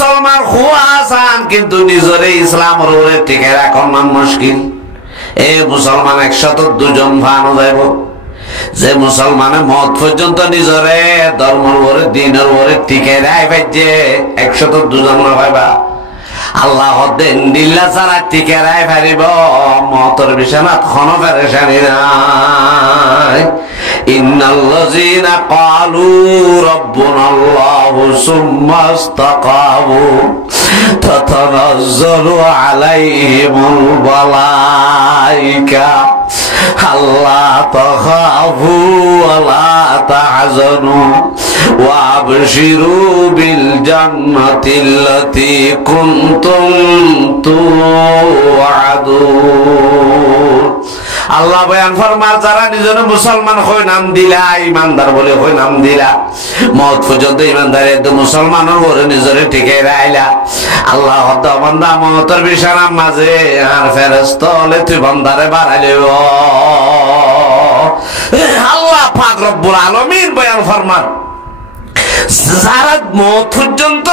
মুসলমান হওয়া আসান কিন্তু নিজরে ইসলামের উপরে টিকে রাখা মুশকিল। এই মুসলমান 102 জন ভানো যাইব যে মুসলমানের মত পর্যন্ত নিজরে ধর্মের উপরে দিনের উপরে টিকে রায় ভাইছে 102 জন না ভাইবা আল্লাহ দেন দিল্লা ছাড়া টিকে রায় পারিব মতর বিছানাত কোনো পেরেশানি নাই। ইন্নাল্লাযীনা ক্বালু রাব্বুনাল্লাহু সুম্মা ইসতাকামু তাতানাজ্জালু আলাইহিমুল মালায়েকা আল্লা তাখাফু ওয়া লা তাহজানু ওয়া আবশিরু বিল জান্নাতিল্লাতী কুনতুম তুআদুন। আল্লাহ বয়ান ফরমার যারা নিজের মুসলমান হয়ে নাম দিলা ইমানদার বলে হয়ে নাম দিলা মত পর্যন্ত ইমানদারে মুসলমানের ঘরে নিজরে টিকে রাইলা আল্লাহ বান্দা মতের বিছানার মাঝে আর ফেরেশতা হলে তুই বান্দারে বাড়াইলে আল্লাহ পাক রব্বুল আলামিন বয়ান ফরমান যারা মত পর্যন্ত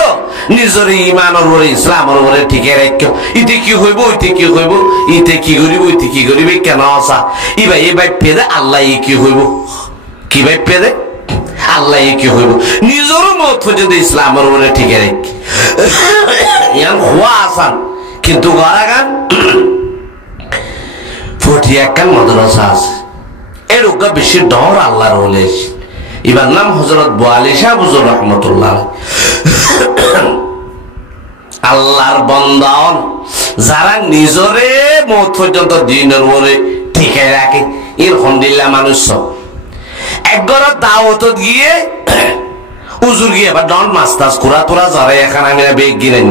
নিজের ইমানের উপরে ইসলামের উপরে টিকে রাখো ইতে কি হইব ওইতে কি হইব ইতে কি করিব ওইতে কি করিবে কেন আসা এবার পেদে আল্লাহ কি হইব কি ভাই পেদে আল্লাহ কি হইব নিজের মত পর্যন্ত ইসলামের উপরে টিকে রাখ হওয়া আসান কিন্তু গড়াগান 41 মাদ্রাসা আছে এরকম বেশি ডর আল্লাহর হলে ইবার নাম হযরত বোয়ালি শাহ হুজুর রাহমাতুল্লাহ আল্লাহর বান্দা যারা নিজরে মত পর্যন্ত দিনের উপরে টিকে রাখে আলহামদুলিল্লাহ মানুষ একবার দাওয়াত গিয়ে হুজুর গিয়ে বা ডন মাস্টার্স কুরা তোরা যারা এখানে আমি বেগ গিরেন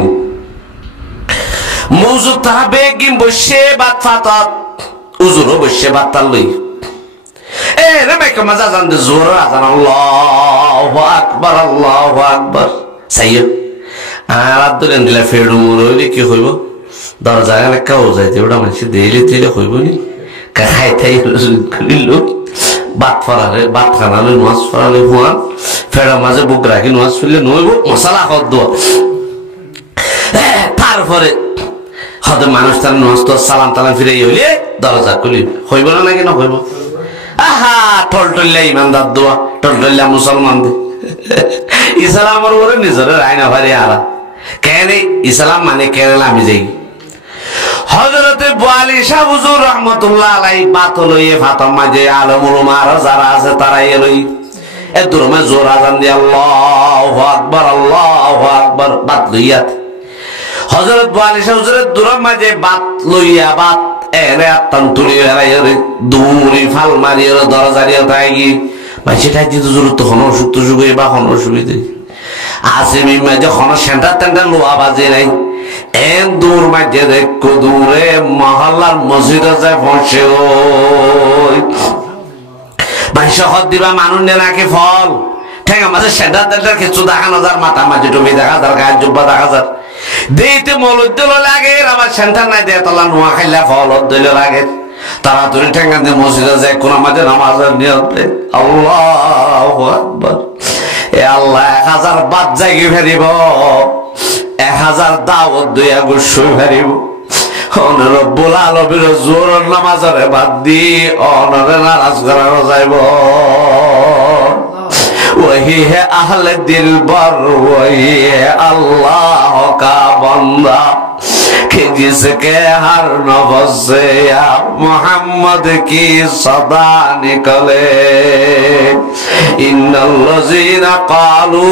মৌজুদ তাহা বেগ গিম বসে বাত ফাতাত হুজুরও বসে বাত তার লই রেবেকা মাজা জানতে জোর আজান আল্লাহু আকবার আল্লাহু আকবার সাইয়্যিদ আর আব্দুল দিলা ফেড়ু রইলে কি হইব দরজা গেলে কাউ যাইতে ওটা মানুষ দিলে দিলে হইব নি খাই থাই করিল বাত ফরালে বাত খানালে নামাজ ফরালে হুয়া ফেড়া মাঝে বুক রাখি নামাজ ফিরলে নইব মশলা হদ তারপরে হয়তো মানুষ তার নামাজ তো সালাম তালাম ফিরে হইলে দরজা খুলি হইব না নাকি না হইব আহা টলটল্লা ইমানদার দোয়া টলটল্লা মুসলমান দে ইসলামের উপরে নিজের রায় না ভারি আলা কেন ইসলাম মানে কেন আমি যাই হযরতে বোয়ালি শাহ হুজুর রাহমাতুল্লাহ আলাইহি বাত লইয়ে ফাতেমা যে আলমুল উমারা যারা আছে তারা এলই এ দুরমে জোর আজান দি আল্লাহু আকবার বাত লইয়া হযরত বোয়ালি শাহ হুজুরের দুরমে যে বাত লইয়া বাত এরে আত্তান তুলি এরে দূরি ফাল মারিয়ে দরজারিয়া তাইগি সেটা কিন্তু জরুরত হন অসুখ টসুখ বা হন অসুবিধে আছে মাঝে হন সেন্টার টেন্টার লোয়া বাজে নাই এন দূর মাঝে দেখো দূরে মহল্লার মসজিদে যায় পৌঁছে বাইশ হদ দিবা মানুষ নেলাকে ফল ঠেঙ্গা মাঝে সেন্টার টেন্টার কিছু দেখানো যার মাথা মাঝে টুপি দেখা যার গায়ের জুব্বা দেখা যার দেইতে মলুদ্দল লাগে আবার সেন্টার নাই দেয় তলা নোয়া খাইলা ফল দিল লাগে তাড়াতাড়ি ঠেঙ্গা দিয়ে মসজিদে যায় কোন মাঝে নামাজের নিয়তে আল্লাহু আকবার এ আল্লাহ 1000 বাদ জায়গি ফেরিব 1000 দাওয়াত দুইয়া গুছই ফেরিব অনর রব্বুল আলামিন জোর নামাজের বাদ দি অনরে নারাজ করানো যাইব वही है अहले दिल बर वही है अल्लाह का बंदा कि जिसके हर नफ्स से या मोहम्मद की सदा निकले इन्नल्लज़ीना क़ालू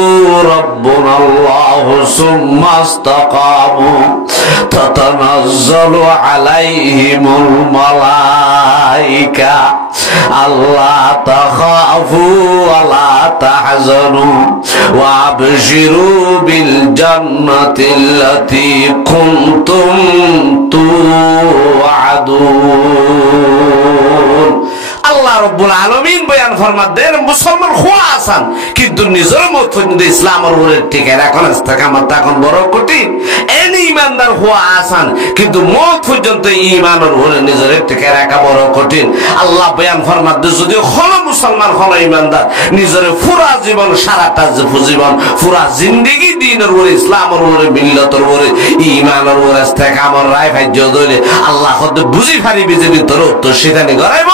रब्बुनल्लाहु सुम्मा इस्तक़ामू ततनज़्ज़लु अलैहिमुल मलाइका अल्ला तख़ाफू व ला तहज़नू वअबशिरू बिल जन्नतिल्लती कुन्तुम তুআদুন। আল্লাহ রাব্বুল আলামিন বয়ান ফরমাতেন মুসলমান হওয়া আসান কিন্তু নিজের মত পর্যন্ত ইসলামের উপরে টিকে রাখা ইস্তেকামত এখন বড় কঠিন। ইমানদার হওয়া আসান, কিন্তু মত পর্যন্ত ইমানের উপরে নিজের টেকে রাখা বড় কঠিন। আল্লাহ বয়ান ফরমাতে যদি হলো মুসলমান হলো ইমানদার, নিজের পুরা জীবন সারাটা জীবন পুরা জিন্দেগি দিনের উপরে ইসলামের উপরে মিল্লতের উপরে ইমানের উপরে ইস্তেকামর রায় ভাজ্য ধরে আল্লাহ হতে বুঝি ফারিবি যেদিন তোর উত্তর সেখানে গড়াইব।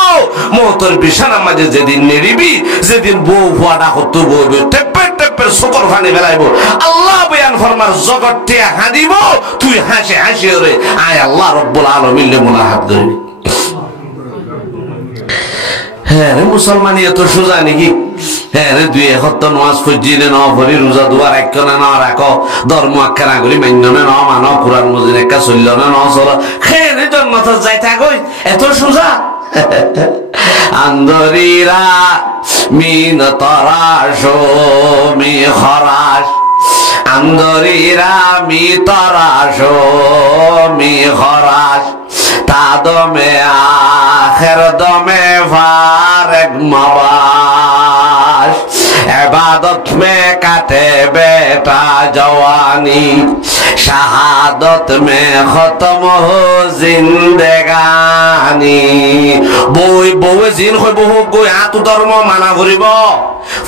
মোহতর বিছানার মাঝে যেদিন নেড়িবি, যেদিন বউ ফুয়াটা হতো বউবে টেপে টেপে শকর ফানি ফেলাইব। আল্লাহ বয়ান ফরমার জগৎটি হাঁদিব, তুই হাসি হাসি রে আয় আল্লাহ রব্বুল আলামিন মুলাহাত ধরবি। হ্যাঁ রে মুসলমান এত সোজা নাকি? হ্যাঁ রে দুই এসপ্তাহ নামাজ পড়ছি নে ন ভরি রোজা দুয়ার এক না ন রাখ, ধর্ম আখ্যা না করি মান্য নে ন মান, কোরআন মজিদ একা চলল না ন চল, হ্যাঁ রে জন্মত যাই থাকই এত সোজা? আন্দরীরা মিন তরাস মি খরাস, আন্দরীরা মি তরাস মি খরাস, তা দমে আখের দমে ফারেক মাবাস, ইবাদত মে কাটে বেটা জওয়ানি, শাহাদত মে খতম হো জিন্দেগানি। বউয়ে জিন হইব হোক গৈ আঁতু ধর্ম মানা করিব,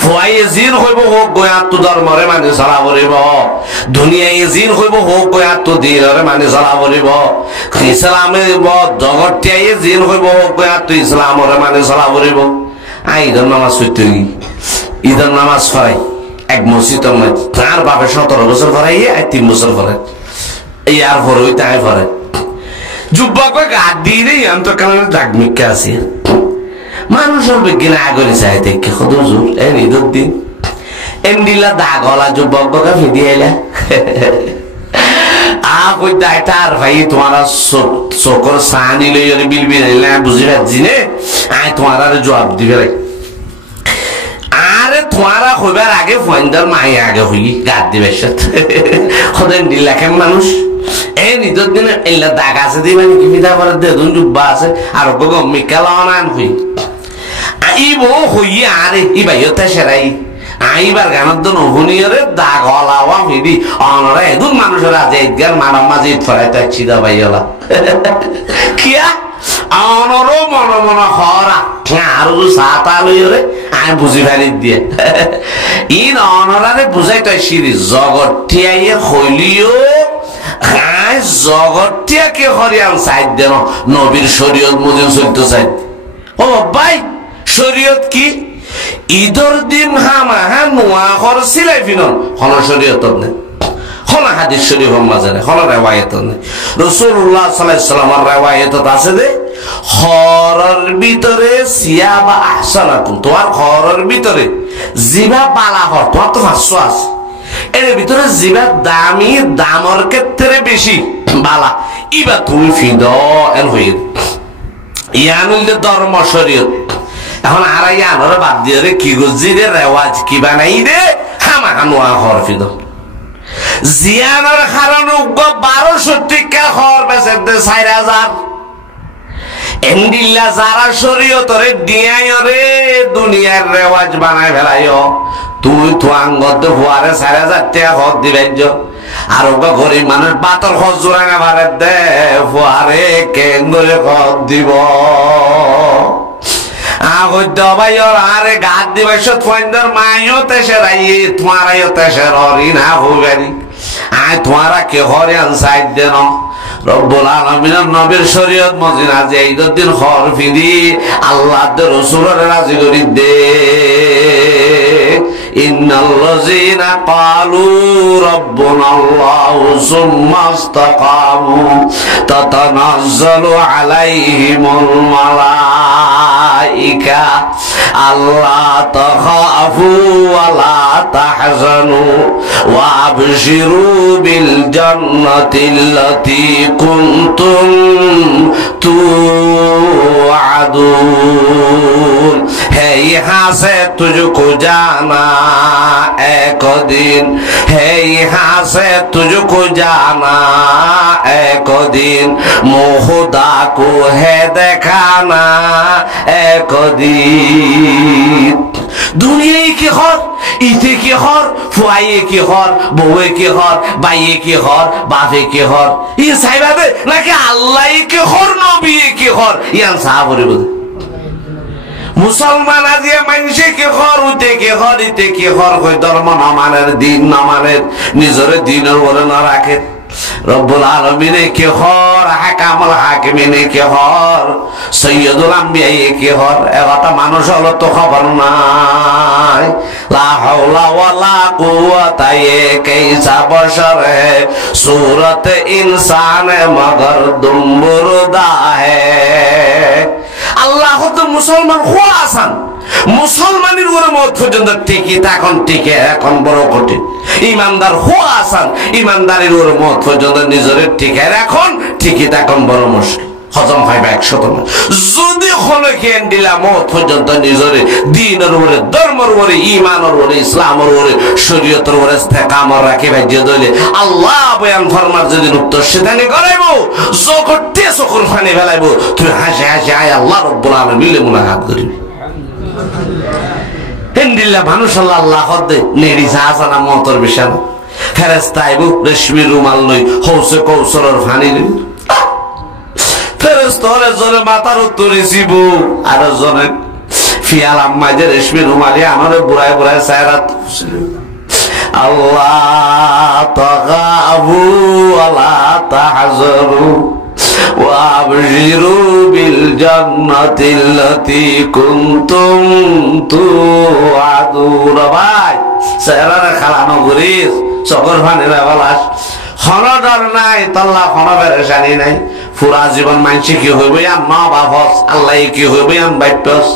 ফুয়াইয়ে জিন হইব হোক গৈ আঁতু ধর্মরে মানি চলা করিব, দুনিয়ায় জিন হইব হোক গৈ আঁতু দিনরে মানি চলা করিব, ইসলামে জগতিয়াই জিন হইব হোক গৈ আঁতু ইসলামরে মানি চলা করিব। ঈদের নামাজ পড়তে ঈদের নামাজ পড়াই এক মসজিদের মধ্যে, তার বাপে 17 বছর পড়াই আর 3 বছর পরে এই আর পরে ওই তাই পরে যুবক গাদ দিয়ে নেই। আমি তো কেন দাগমিকা আছি, মানুষের বিজ্ঞান আগরে চাই দেখে খুদুর ঈদের দিন এমডিলা দাগলা যুবক বকা ফিদি আইলা কই দায়টার ভাই তোমার চোখর সানি লই বিলবি বুঝি পাচ্ছি নে আয় তোমার জবাব দিবে রে। আরে তোমারা হইবার আগে ফোনদার মাই আগে হই গাদ দিবে সদাই দিলাখেন মানুষ এই নিজের দিনে এলা দাগ আছে দিবেন কি বিদা করে দেদুন জুব্বা আছে আর গম মিকালান হই আই বউ হই আরে ই ভাইতে সেরাই আইবার গানের দন হুনিয়রে দাগ হলাওয়া ফিদি অনরা এদুন মানুষের আজ ঈদগার মারাম মাঝে ঈদ ফরাইতে চিদা ভাইওলা কিয়া অনরো মন মন হরা আর সাতা লইরে আই বুঝি ফেলি দিয়ে ইন অনরারে বুঝাই তাই সিরি জগৎটিয়াইয়ে হইলিও হাই জগৎটিয়াকে হরিয়ান সাইড দেন নবীর শরীয়ত মুজিব চলতে চাই। ও ভাই শরীয়ত কি? ঈদর দিন হামা হা নোয়া হর সিলাই ফিনন হন শরীয়ত নেই, হন হাদিস শরীফের মাঝে নেই, হন রেওয়ায়েত নেই। রাসূলুল্লাহ সাল্লাল্লাহু আলাইহি ওয়াসাল্লামের রেওয়ায়েত আছে দে হরর ভিতরে সিয়াবা আহসানাকুম, তোমার হরর ভিতরে জিবা বালা হর তোমার তো 500 আছে, এর ভিতরে জিবা দামি দামর ক্ষেত্রে বেশি বালা ইবা তুমি ফিদ এন হই ইয়ানুল ধর্ম শরীয়ত। এখন আর আনরে বাদ দিয়ে রে কি গুজি রে রেওয়াজ কি বানাই রে হামা হানুয়া হর ফিদ জিয়ানোর কারণ 1200 টাকা হর বেচে দে 4000 এন্ডিল্লা যারা শরীয়তরে দিয়ায় রে দুনিয়ার রেওয়াজ বানাই ফেলাইও তুই তো আঙ্গতে ফুয়ারে 4000 টাকা হর দিবেন আর ওগা গরিব মানুষ বাতর খরচ জোরাঙা ভারে দে ফুয়ারে কেঙ্গরে হর দিব আরে গাদ দিবস ফোনদার মাইও তেসে রাই তোমারাইও তেসে ররি না হুগারি আয় তোমারা কে হরে আনসাইড দেন রব্বুল আলামিনের নবীর শরীয়ত মজিনা যে ঈদের দিন হর ফিদি আল্লাহ রাসূলের রাজি করি দে। ইন্নাল্লাযীনা ক্বালু রাব্বুনাল্লাহু সুম্মা ইসতাকামু তাতানাজ্জালু আলাইহিমুল মালাইকা আল্লা তাখাফু ওয়া লা তাহজানু ওয়া আবশিরু বিল জান্নাতিল্লাতী কুনতুম তুআদুন। হে ইহা সে তুঝকো জানা এক দিন, হে ইহা সে তুঝকো জানা এক দিন, মোহদা কো হে দেখানা এক দিন। দুনিয়ায় কি হর ইতে কি হর, ফুয়াইয়ে কি হর, বউয়ে কি হর, বাইয়ে কি হর, বাপে কি হর, ই চাইবা দে নাকি আল্লাহ কি হর, নবী কি হর, ইয়ান চাহ পড়িব। মুসলমান আজিয়া মানুষে কি হর, উঠে কি হর, ইতে কি হর, কই ধর্ম নমানের, দিন নমানের, নিজরে দিনের বলে না রাখে। রব্বুল আলামিনে কি হর, হাকামুল হাকিমিনে কি হর, সৈয়দুল আম্বিয়া কি হর, এবারটা মানুষ হলো তো খবর নাই। লা হাওলা ওয়ালা কুওয়াতা কাইসা বশরে সূরত ইনসান মগর দুম্বুরদা হে। আল্লাহ তো মুসলমান খোয়া আসান, মুসলমানের উপরে মত পর্যন্ত টিকি এখন টিকে এখন বড় কঠিন। ইমানদার হওয়া আসান, ইমানদারের উপরে মত পর্যন্ত নিজের টিকে এখন টিকি এখন বড় মুশকিল। হজম পাইবা 100 না। যদি হলে জ্ঞান দিলা মত পর্যন্ত নিজের দিনের উপরে, ধর্মের উপরে, ইমানের উপরে, ইসলামের উপরে, শরীয়তের উপরে ইস্তেকামত রাখি ভাজ্য দইলে আল্লাহ বয়ান ফরমার যদি উত্তর সেদানি করাইব, জগতে চকুর পানি ফেলাইব, তুই হাসি হাসি আয় আল্লাহ রব্বুল আলামিন মিলে মুলাকাত করিবি। হেন্দিল্লা মানুষ আল্লাহ আল্লাহ দে নেড়ি সাহাসানা মতর বিশাল ফেরেস্তা আইব রেশমি রুমাল লই হৌসে কৌশলের ফানি লই ফেরেস্তা হলে জনে মাথার উত্তরে শিব আর জনে ফিয়াল আম্মা যে রেশমি রুমালি আমারে বুড়ায় বুড়ায় সায়রাত আল্লাহ তাগাবু আলা তাহজারু وابشروا بالجنة التي كنتم توعدون। ভাই চেহারা খালানো ঘুরিস চকর ফানি বলাস হন ডর নাই তল্লা হন পেরেশানি নাই। পুরা জীবন মানসি কি হইব আন ন বাভস, আল্লাহ কি হইব আন বাইপস,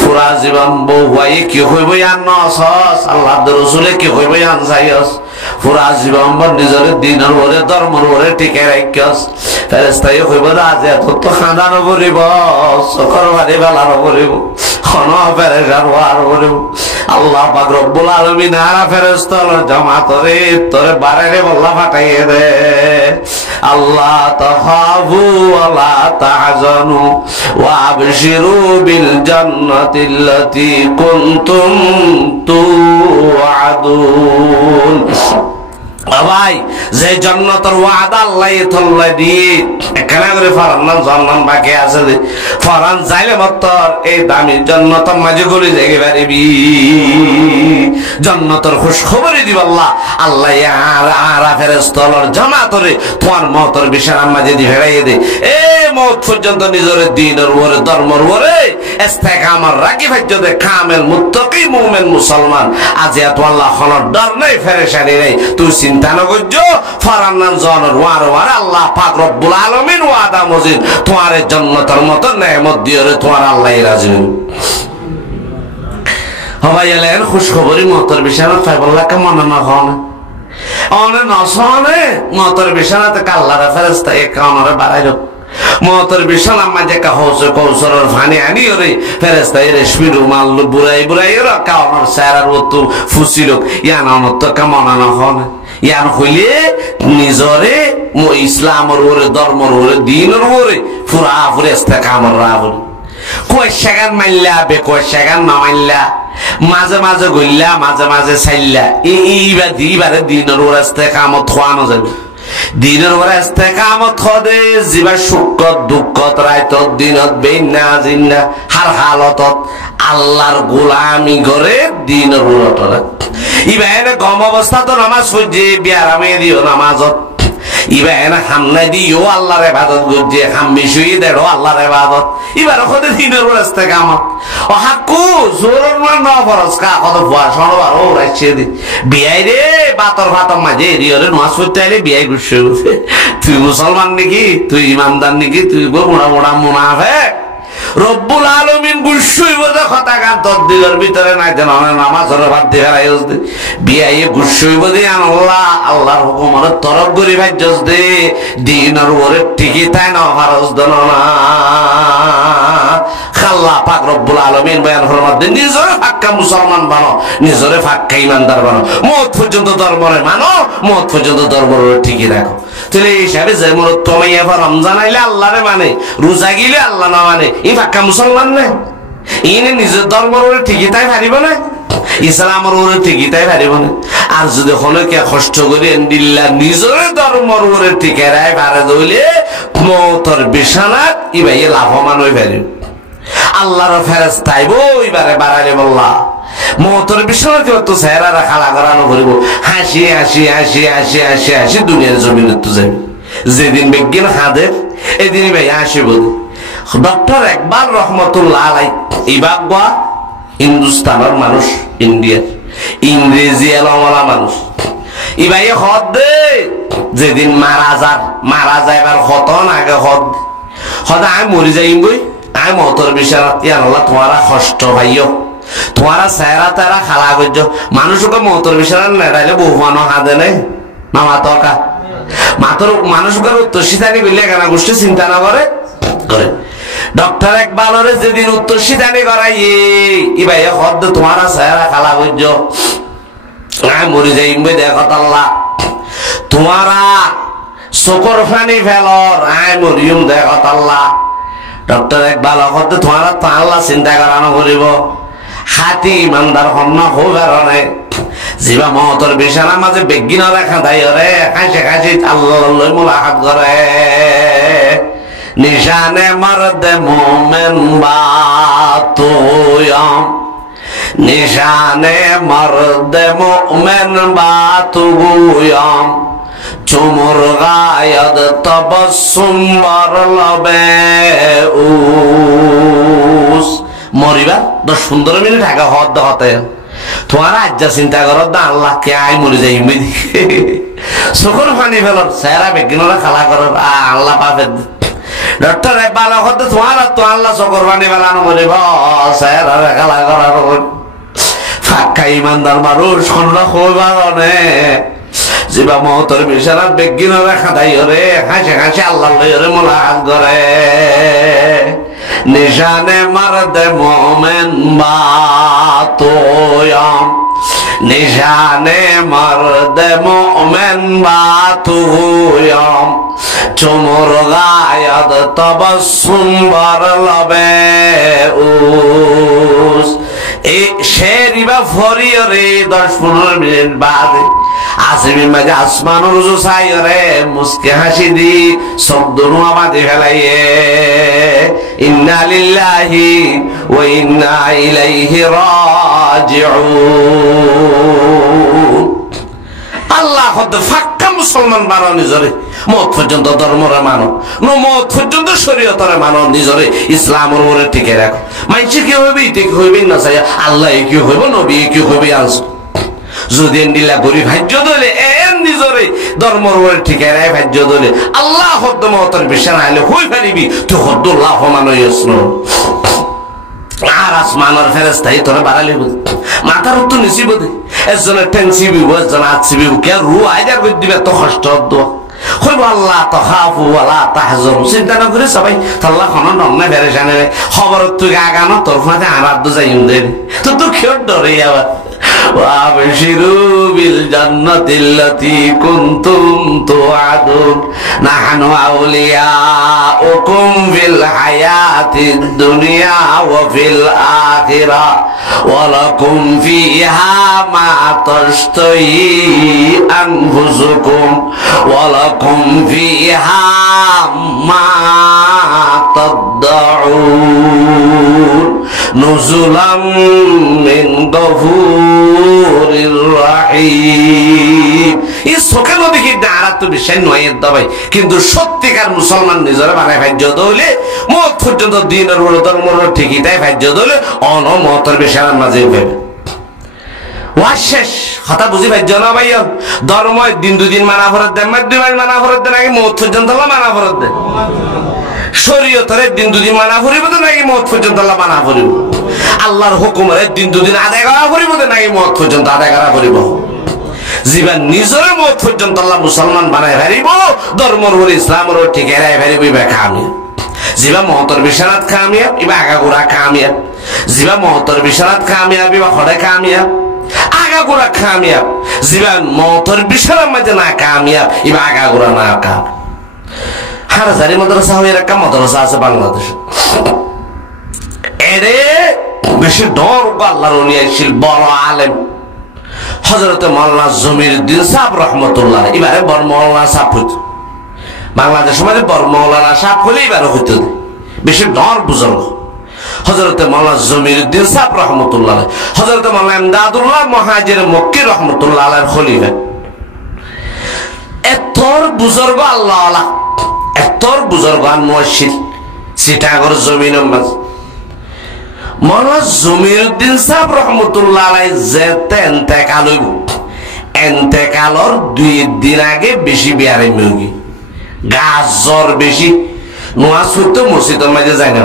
পুরা জীবন বউ ভাই কি হইব আন নসস, আল্লাহ রসুলে কি হইব আন যাইস, পুরা জীবন নিজের দিনের ওরে ধর্মের ওরে টিকে রাখিস। ফেরেস্তাই হইব আজ এত তো খাঁদানো পড়িব, চকর বাড়ি বেলানো পড়িব, খন পেরেশান হওয়ার পড়িব। আল্লাহ পাক রব্বুল আলামিন আরা ফেরেশতা জমা করে তোরে বাড়ারে বল্লা ফাটাইয়ে দে। আল্লাহ তাখাফু ওয়ালা তাহজানু ওয়া আবশিরু বিল জান্নাতিল্লাতী কুনতুম তুআদুন। ভাই যে জান্নাতের ওয়াদা আল্লাহ তল্লা দিয়ে এখানে করে ফরান জান্নাত বাকি আছে যে ফরান যাইলে মতর এই দামি জান্নাতের মাঝে গলি যাইতে পারবি, জান্নাতের খুশ খবরই দিব আল্লাহ। আল্লাহ আর ফেরেশতার জমা করে তোমার মতর বিছানার মাঝে দি ফেরাইয়ে দে। এই মত পর্যন্ত নিজের দ্বীনের উপরে ধর্মের উপরে ইস্তেকামত রাখি ভাজ্য দে কামেল মুত্তাকি মুমিন মুসলমান। আজ এত আল্লাহ খনর ডর নাই ফেরেশানি নাই, তুই চিন্তা না করছো ফরান্নান জনের ওয়ার ওয়ার আল্লাহ পাক রব্বুল আলামিন ওয়াদা মজিদ তোমার জান্নাতের মত নেয়ামত দিয়ে তোমার আল্লাহ রাজি হবাই এলেন। খুশ খবরই মতর বিছানা ফাইবল্লাহ কেমন না হন অনে নসনে মতর বিছানাতে কাল্লারা ফেরেশতা এক অনরে বাড়াইল মতর বিছানা মাঝে কা হৌসে কৌসরের ফানি আনি ওরে ফেরেশতা রেশমি রুমাল বুড়াই বুড়াই ওরা কাওনার সারার ওতু ফুসিল ইয়ান অনত কেমন না হন ইয়ান হইলে নিজরে ইসলামের ওরে ধর্মের ওরে দিনের ওরে পুরা পুরে ইস্তেকামত রাবল কয় সেগান মাইল্লা বে কয় সেগান না মাইল্লা মাঝে মাঝে গইল্লা মাঝে মাঝে চাইল্লা এইবারে দিনের ওরে ইস্তেকামত খোয়ানো যাবে। দিনের ওরে ইস্তেকামত খদে যিবা সুখত দুঃখত রাইতত দিনত বেইনা জিন্দা হার হালতত আল্লাহর গোলামি করে দিনের ওরে ইবা এনে গম অবস্থা তো নামাজ পড়ছে বিয়ারামে দিও নামাজত ইবা এনে হামনা দিও আল্লাহর ইবাদত করছে হাম্মি শুই দেড়ো আল্লাহর ইবাদত ইবার খদে দিনের ওরে ইস্তেকামত ও হাকু জোরর মান ফরজ কা কত বুয়া শোনবার ও রাইছে দি বিয়াই রে বাতর ভাতর মাঝে রিয়রে নামাজ পড়তে আইলে বিয়াই গুছে তুই মুসলমান নাকি, তুই ইমানদার নাকি, তুই মোড়া মোড়া মুনাফিক। রব্বুল আলামিন গুছই বদা কথা গান তদ্দিলের ভিতরে নাই যেন নামাজের বাদ দিয়ে ফেলাই দে বিয়াইয়ে গুছই বদে আল্লাহ আল্লাহর হুকুমের তরফ করি ভাজ্যস দে দিনের ওরে ঠিকই তাই না ফরজ দন না। আল্লাহ পাক রব্বুল আলামিন বয়ান ফরমাতে নিজরে পাক্কা মুসলমান বানো, নিজরে পাক্কা ইমানদার বানো, মত পর্যন্ত ধর্মরে মানো, মত পর্যন্ত ধর্মরে ঠিকই রাখো। তাহলে এই হিসাবে যে মরত তোমায় এবার রমজান আইলে আল্লাহরে মানে, রোজা গিলে আল্লাহ না মানে, এই পাক্কা মুসলমান না, ইনে নিজের ধর্মরে ঠিকই তাই পারিব না। ইসলামের ওরে ঠিকই তাই পারিব না আর যদি হলে কে কষ্ট করি এন্ডিল্লা নিজের ধর্মর ওরে ঠিকে রায় পারে দইলে মৌতর বিছানাত ইবাই লাভবান হয়ে পারিব আল্লাহর ফেরেশতা আইব এবারে বাড়াইলে বললা মৌতর বিছানাতে তো চেহারা খালা করানো করিব হাসি হাসি হাসি হাসি হাসি হাসি দুনিয়ার জমিনে তো যাবে যেদিন বিজ্ঞান হাদের এদিনই ভাই আসিব ডক্টর ইকবাল রহমতুল্লাহ আলাই ইবাগবা হিন্দুস্তানের মানুষ ইন্ডিয়ার ইংরেজি এলমলা মানুষ ইবাই হদ দে যেদিন মারা যাইবার হতন আগে হদ আমি মরি যাইম বই আমি মতর বিছানাত ইয়াল্লাহ তোমারা কষ্ট ভাইও তোমারা চেহারা তেরা খালা করছ মানুষকে মতর বিছানাত নেড়াইলে বহু মানুষ হাদে নেই না মাতকা মাতর মানুষকে উত্তর সিতানি বললে কেনা গোষ্ঠী চিন্তা না করে করে ডক্টর ইকবালরে যেদিন উত্তর সিতানি করাই ইবাই হদ তোমারা চেহারা খালা করছ আমি মরি যাইম বই দেখো আল্লাহ তোমারা চোখর ফানি ফেলর আই মরিয়ম দেখো আল্লাহ ডক্টর ইকবাল হতে তোমারা তো আল্লাহ চিন্তা করানো করিব হাতি ইমানদার হন্য খুব কারণে জিবা মহতর বিছানার মাঝে বেগিন রেখা দাই রে খাইছে খাইছে আল্লাহ মোলাকাত করে নিশানে মর্দে মোমেন বাতুয়াম নিশানে মর্দে মোমেন বাতুয়াম চুমুর গায়দ তবসুম বরলবে উস মরিবা 10-15 মিনিট আগে হদ হতে তোমার আজ্জা চিন্তা করো দা আল্লাহ কে আই মরি যাই চোখর পানি ফেলত চেহারা বেগিনরা খালা করো আল্লাহ পাবে ডক্টর ইকবাল হতে তোমার তো আল্লাহ চোখর পানি ফেলানো মরিব চেহারা খালা করার ফাঁকা ইমানদার মানুষ খন্ডা খোবার অনেক জিবা মহতর বিছানার বেগিন রেখা দাই রে হাসে হাসে আল্লাহ লইরে মোলাকাত করে নিশানে মারদে মোমেন বাতুয়াম নিশানে মারদে মোমেন বাতুয়াম চুমুর গায়দ তবসুম বরলবে উস এই শেরিবা ফরিয়রে 10-15 মিনিট বাদে আসিমি মাঝে আসমান রুজু চাই রে মুসকে হাসি দি শব্দ নুয়াবাদি ফেলাইয়ে ইন্না লিল্লাহি ওয়া ইন্না ইলাইহি রাজিউন আল্লাহ হদ ফাক্কা মুসলমান বানো নিজরে মত পর্যন্ত ধর্মরে মানো মত পর্যন্ত শরীয়তরে মানো নিজরে ইসলামের উপরে টিকে রাখো মাইছে কি হইবে ঠিক হইবে না চাই আল্লাহ কি হইব নবী কি হইবে আনস যদি এন্ডিলা গরিব ভাজ্য দলে এন নিজরে ধর্মর উপরে টিকে রায় ভাজ্য দলে আল্লাহ হদ মতর বিশান আইলে হই পারিবি তুই হদ লাভমান হইয়াছ আর আসমানের ফেরেশতাই তোরে বাড়ালি বুঝ মাথার উত্তর নিছি বোধ একজনের টেনসি বিব একজন আছি বিব কে রু আইদার করে দিবে তো কষ্ট দোয়া হইব আল্লাহ তাখাফু ওয়ালা তাহজানু চিন্তা না করে সবাই আল্লাহ কোন নন্নে পেরেশানে খবর তুই আগানো তোর ফাতে আমার দু যাইম দে তো তুই কেউ ডরে আবার وابشروا بالجنة التي كنتم توعدون نحن أولياؤكم في الحياة الدنيا وفي الآخرة ولكم فيها ما تشتهي أنفسكم ولكم فيها ما تدعون نزلا من غفور رحيم এই চোখে নদী কি দাঁড়াত তো বিষয় নয় দাবাই কিন্তু সত্যিকার মুসলমান নিজরে বানায় ভাজ্য দলে মত পর্যন্ত দিনের বড় ধর্মর ঠিকই তাই ভাজ্য দলে অনমতর বিষয়ের মাঝে ভেবে ওয়াশেষ কথা বুঝি ভাজ্য না ভাই ধর্ম দিন দুদিন মানা ফরত দেন দুই মাস মানা ফরত দেন নাকি মত পর্যন্ত মানা ফরত দেন শরীয়তের দিন দুদিন মানা করিব তো নাকি মত পর্যন্ত আল্লাহ মানা করিব আল্লাহর হুকুমের দিন দুদিন আদায় করা করিব তো নাকি মত পর্যন্ত আদায় করা করিব জীবন নিজের মত পর্যন্ত আল্লাহ মুসলমান বানায় ফেরিব ধর্মর উপর ইসলামের উপর ঠিক এরাই ফেরিব ইবা কামিয়াব জিবা মহতর বিশারাত কামিয়াব ইবা আগাগোড়া কামিয়াব জিবা মহতর বিশারাত কামিয়াব ইবা হরে কামিয়াব আগাগোড়া কামিয়াব জিবা মহতর বিশারাত মাঝে না কামিয়াব ইবা আগাগোড়া না কামিয়াব হাজারি মাদ্রাসা হয়ে একটা মাদ্রাসা আছে বাংলাদেশে এরে বেশি ডর আল্লাহর ওলি আইছিল বড় আলেম হযরত মাওলানা জমিরউদ্দিন সাহেব রহমতুল্লাহ। এবারে বড় মাওলানা সাহেব হইতো বাংলাদেশ সমাজে বড় মাওলানা সাহেব হলে এবারে হইতো বেশি ডর বুজুর্গ হযরত মাওলানা জমিরউদ্দিন সাহেব রহমতুল্লাহ, হযরত মাওলানা ইমদাদুল্লাহ মুহাজির মক্কি রহমতুল্লাহ আলাইহির খলিফা। এতর বুজুর্গ আল্লাহওয়ালা, এতর বুজুর্গ আর মুয়াশশির সিটাগর জমিনের মাঝে মাওলানা জমিরউদ্দিন সাহেব রহমতুল্লাহ আলাইহি যেতে ইন্তেকাল হইব, ইন্তেকালর 2 দিন আগে বেশি বিয়ারে মুগি গাছ জ্বর বেশি নোয়াজ হইতো মসজিদের মাঝে যায় না।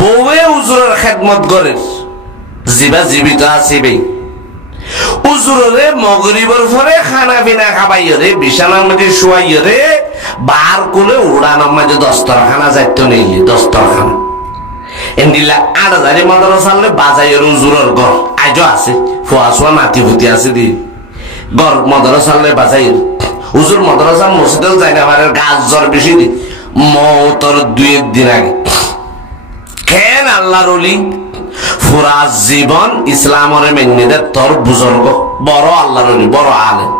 বউয়ে হুজুরের খেদমত করে জিবা জীবিত আছে ভাই হুজুরে মগরিবের পরে খানা পিনা খাবাইয় রে বিছানার মধ্যে শুয়াইয় রে বার কোলে উড়ানোর মাঝে দস্তরখানা যাইতো নেই দস্তরখানা এন্ডিলা 8,000 মাদ্রাসালে বাজাইয়ের হুজুরের ঘর আজও আছে ফুয়া শুয়া নাতি ফুতি আছে দি ঘর মাদ্রাসালে বাজাইয়ের হুজুর মাদ্রাসা মসজিদে যায় না আমার গাছ জ্বর বেশি দি মওতর 2 দিন আগে কেন আল্লাহর ওলি পুরা জীবন ইসলামের মেনে তোর বুজুর্গ বড় আল্লাহর ওলি বড় আলেম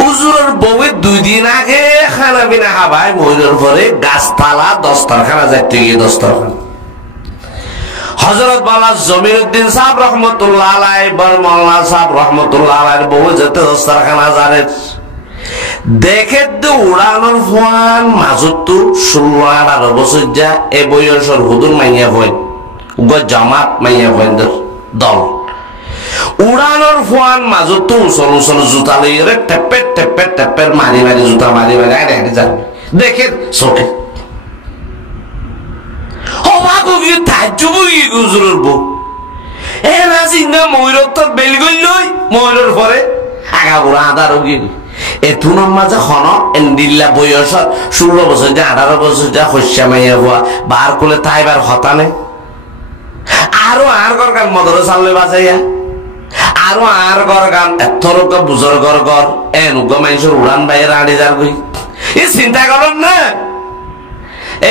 হুজুরের বউয়ে 2 দিন আগে খানা পিনা খাবায় মহিলার পরে গাছতলা দস্তরখানা যাইতে গিয়ে দস্তরখানা হযরত মাওলানা জমিরউদ্দিন সাহেব রহমতুল্লাহ আলাইহি বড় মাওলানা সাহেব রহমতুল্লাহ আলাইহির বউ যেতে দস্তরখানা জানে দেখে তো উড়ানোর ফোয়ান মাজত 16-18 বছর যা এ বয়সের হুদুর মাইয়া ভয় জামাত মাইয়া ভয় দল উড়ানোর ফোয়ান মাজত উচল উচল জুতা লইরে টেপে টেপে টেপে মারি মারি জুতা মারি মারি আরে আরে যান দেখে চোখে অবাক হয়ে তাজ্জুব হয়ে হুজুরের বউ এ না চিন্তা ময়ূরত বেল গইলই ময়ূরের পরে আগা বুড়া আদার গিয়ে এতুনোর মাঝে খন এন্ডিল্লা বয়স 16 বছর যা 18 বছর যা হস্যা মাইয়া হওয়া বার কোলে তাইবার হতানে আরো আর গর গান মাদ্রাসালে বাজাইয়া আরো আর গর গান এতরক বুজুর্গর গর এনুগ মানুষের উড়ান বাইরে আড়ে যার গই এ চিন্তা করেন না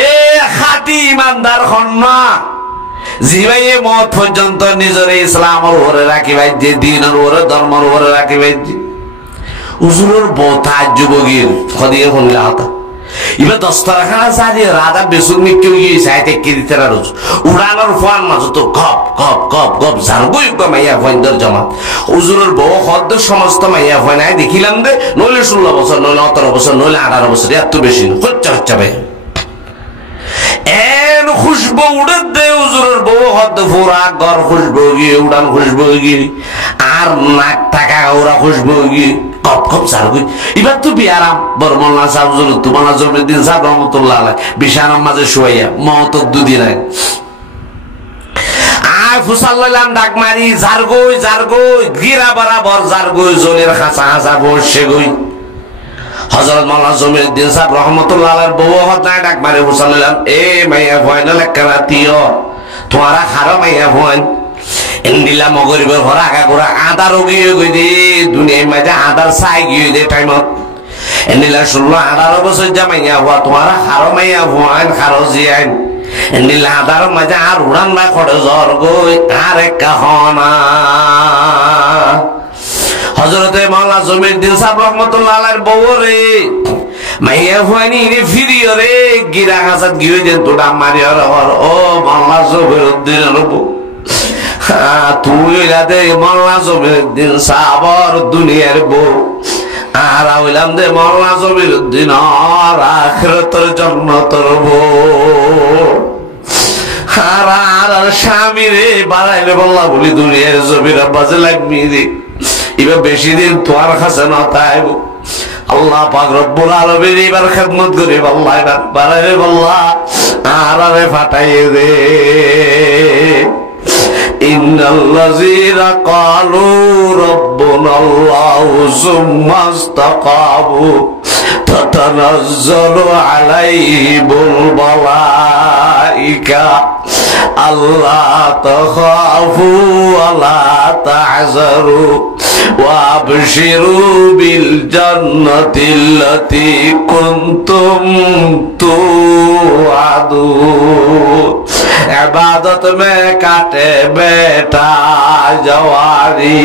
এ খাঁটি ইমানদার খন্না জিবাইয়ে মত পর্যন্ত নিজের ইসলামের উপরে রাখি ভাই যে দিনের উপরে ধর্মের উপরে রাখি ভাই হুজুরের বউ তাজ্জুবগির খদিয়ে শুনলা হতা এবার দস্তরখানা সারিয়ে রাধা বেসুক নিকে গিয়েছে আইতে দিতে না রোজ উড়ানোর ফোয়ান মাঝে তো গপ গপ গপ গপ ঝাড়গুই মাইয়া ফোয়ানদের জমা হুজুরের বউ হদ্দ সমস্ত মাইয়া ফোয়ান আই দেখিলাম দে নইলে 16 বছর নইলে 17 বছর নইলে 18 বছর এত বেশি হচ্ছা হচ্ছা ভাই এন খুশবু উড়ে দে হুজুরের বউ হদ্দ ফুরা ঘর খুশবু গিয়ে উড়ান খুশবু গিয়ে আর নাক টাকা ওরা খুশবু গিয়ে কপ কপ ঝাড়গুই এবার তো বিয়ারাম বড় মাওলানা সাহেব তোমার জমিরউদ্দিন সাহেব রহমতুল্লাহ আলাইহি বিছানার মাঝে শুয়াইয়া মওতর 2 দিন আগে আয় ফুসাল লইলাম ডাক মারি ঝাড়গুই ঝাড়গুই গিরা বরাবর ঝাড়গুই জলের খাঁচা খাঁচা বসে গই হযরত মাওলানা জমিরউদ্দিন সাহেব রহমতুল্লাহ আলাইহির বউ হতায় ডাক মারি ফুসাল লইলাম এ মাইয়া ভয়না লেখানা তিও তোমারা খারো মাইয়া ভয় এন্ডিলা মগরিবের ভরা আগা গোড়া আদার গিয়ে গই দে দুনিয়ার মাঝে আদার চাই গিয়ে দে টাইমত এন্ডিলা 16-18 বছর যা মাইয়া হওয়া তোমারা খারো মাইয়া ভয়ান খারো জিয়ান এন্ডিলা আদার মাঝে আর উড়ান না খড়ে জ্বর গই আর একা হনা হযরতে মাওলানা জমিরউদ্দিন সাহেব রহমতুল্লাহ আলাইহির বউ রে মাইয়া ভয়ানি রে ফিরিও রে গিরা হাসাত গিয়ে দেন তোটা মারিও ও মাওলানা জমিরউদ্দিনের বউ তুই দে মাওলানা জমিরউদ্দিন সাহেবর দুনিয়ার বউ আর হইলাম দে মাওলানা জমিরউদ্দিন আর আখিরাতের জান্নাতের বউ আর আর স্বামী রে বাড়াইলে বললা বলি দুনিয়ার জমির বাজে লাগবি রে এবার বেশি দিন তোর কাছে না তাইব আল্লাহ পাক রব্বুল আলামিন এবার খেদমত করি আল্লাহ এবার বাড়াইলে বললা আর আরে ফাটাইয়ে দে ইন্নাল্লাযীনা ক্বালু রাব্বুনাল্লাহু সুম্মা ইসতাকামু তাতানাজ্জালু আলাইহিমুল মালাইকা আল্লা তাখাফু ওয়া লা তাহজানু ওয়া আবশিরু বিল জান্নাতিল্লাতী কুনতুম তুআদুন। इबादत में काटे बेटा जवारी,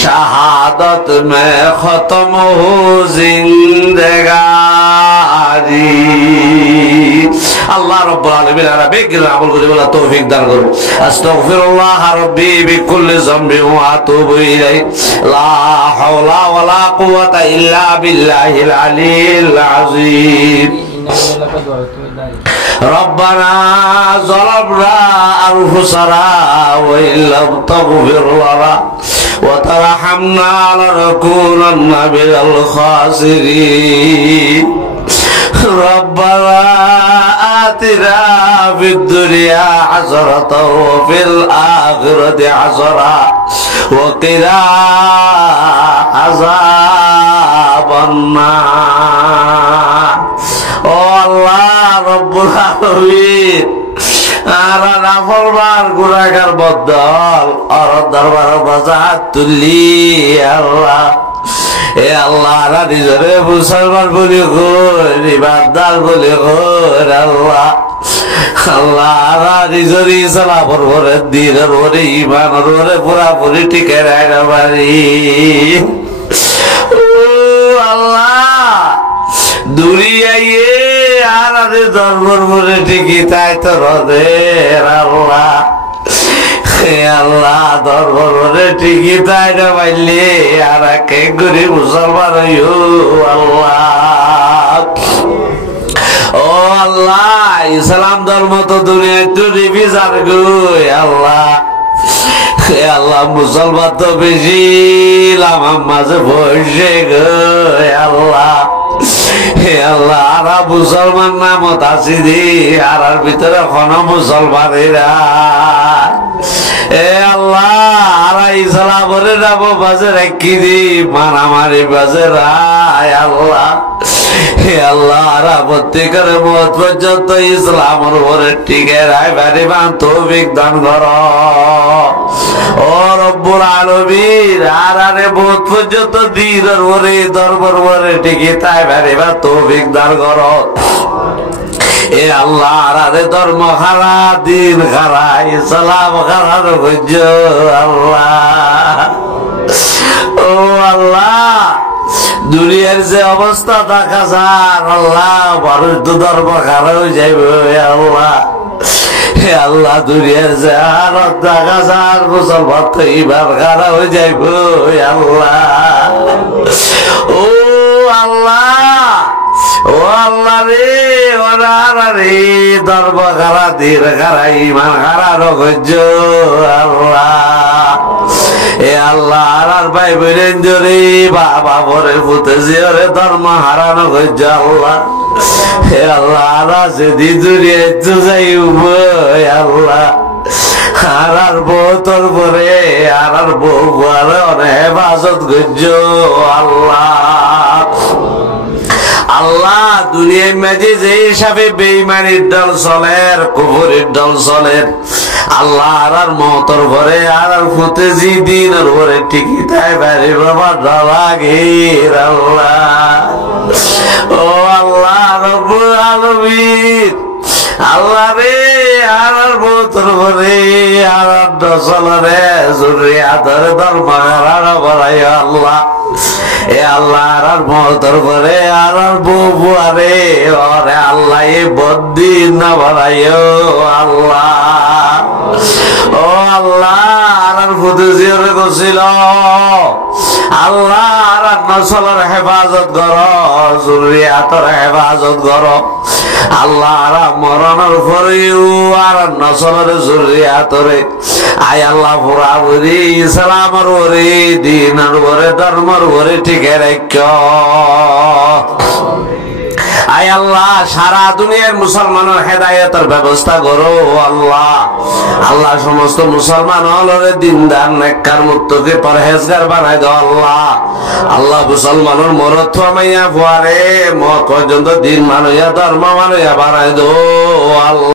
शहादत में खत्म हो जिंदगानी। अल्लाह रब्बुल आलमीन अरबी के अमल को बोला तौफीक दान करो। अस्तगफिरुल्लाह रब्बी बिकुल्लि ज़म्बिन व अतूबु इलैहि ला हौला वला कुव्वता इल्ला बिल्लाहिल अलिय्यिल अज़ीम। रब्बना ज़लमना अनफुसना व इन लम तग़फिर लना व तरहमना लनकूनन्ना मिनल खासिरीन। रब्बना आतिना फिद दुनिया हसनतन व फिल आखिरति हसनतन व क़िना अज़ाबन नार। ओ अल्लाह रब्बुल आलमीन आरा नाफरमान गुनाहगार बद्दल और दरबार बजात तुल्ली अल्लाह ए अल्लाह रा निजरे मुसलमान बोली गोर इबाददार बोली गोर अल्लाह अल्लाह रा निजरे इस्लाम और दीन और ईमान और पूरा पूरी टिके रहना पारी। अल्लाह दुनिया ये आराधे दरबार बोले टिकी ताई तो रोदे अल्लाह अल्लाह दरबार बोले टिकी ताई ना बाइले आरा के गुरी मुसलमान यो अल्लाह। ओ अल्लाह इस्लाम धर्म तो दुनिया तो रिविजार गो अल्लाह अल्लाह मुसलमान तो बेशी लामा माजे बोझे गो अल्लाह हे अल्लाह आरा मुसलमान नाम तासिदी आरार भीतर खनो मुसलमानेरा ए अल्लाह आरा इस्लामरे नाम बाजे रखी दी मारामारी बाजे राय अल्लाह हे अल्लाह आरा प्रत्येकेर मौत पर्यन्त इस्लामेर उपरे टिके राय बारिबान तौफीक दान करो। ओ रब्बुल आलमीन आरारे मौत पर्यन्त दीनेर उपरे धर्मेर उपरे टिके ताई बारिबान तौफीक दान करो। ए अल्लाह आरारे धर्म खारा दीन खारा इस्लाम खारा रखो अल्लाह। ओ अल्लाह दुनियार से अवस्था देखा जान अल्लाह मानुष तो धर्म खारा हो जाए अल्लाह हे अल्लाह दुनियार से हालत देखा जान मुसलमान तो ईमान खारा हो जाए अल्लाह। ओ अल्लाह ओ अल्लाह रे रे धर्म खारा दीन खारा ईमान खारा रखो अल्लाह। ए अल्लाह आरार भाई बहन जरे बाबा बरे पुते जियरे धर्म हारानो गज अल्लाह। हे अल्लाह आरा से दी दुनिया तो जाइबो अल्लाह आरार बोतल बरे आरार बोवारे और हेफाजत गज अल्लाह। अल्लाह दुनिया में जे हिसाबे बेईमानिर दल चलेर कुफुरिर दल चलेर अल्लाह आरार मौतर भरे आरार फुते जी दिनेर भरे टिकी ताई बारी बाबा लागे अल्लाह। ओ अल्लाह रब्बुल आलमीन अल्लाह रे आरार मौतर भरे आरार दसलरे जुरियातर धर्म हारा भराय अल्लाह। ए अल्लाह आरार मौतर भरे आरार बुआरे और अल्लाह ये बद्दी न भराय अल्लाह। ओ अल्लाह आरार फुते जियरे गोसिलो अल्लाह आरार नसलर हेफाजत करो जुरियातर हेफाजत करो अल्लाह आरा मरणर परेও आरार नसलर जुरियातरे आय अल्लाह पूरा बुरी इस्लामेर उपरे दीनेर उपरे धर्मेर उपरे टिके राखो। আয় আল্লাহ সারা দুনিয়ার মুসলমানের হেদায়েতের ব্যবস্থা করো আল্লাহ। আল্লাহ সমস্ত মুসলমান হলরে দিনদার নেককার মুত্তাকি পরহেজগার বানাই দাও আল্লাহ। আল্লাহ মুসলমানের মরদ থামাইয়া ফুয়ারে মত পর্যন্ত দিন মানইয়া ধর্ম মানইয়া বানাই দাও আল্লাহ।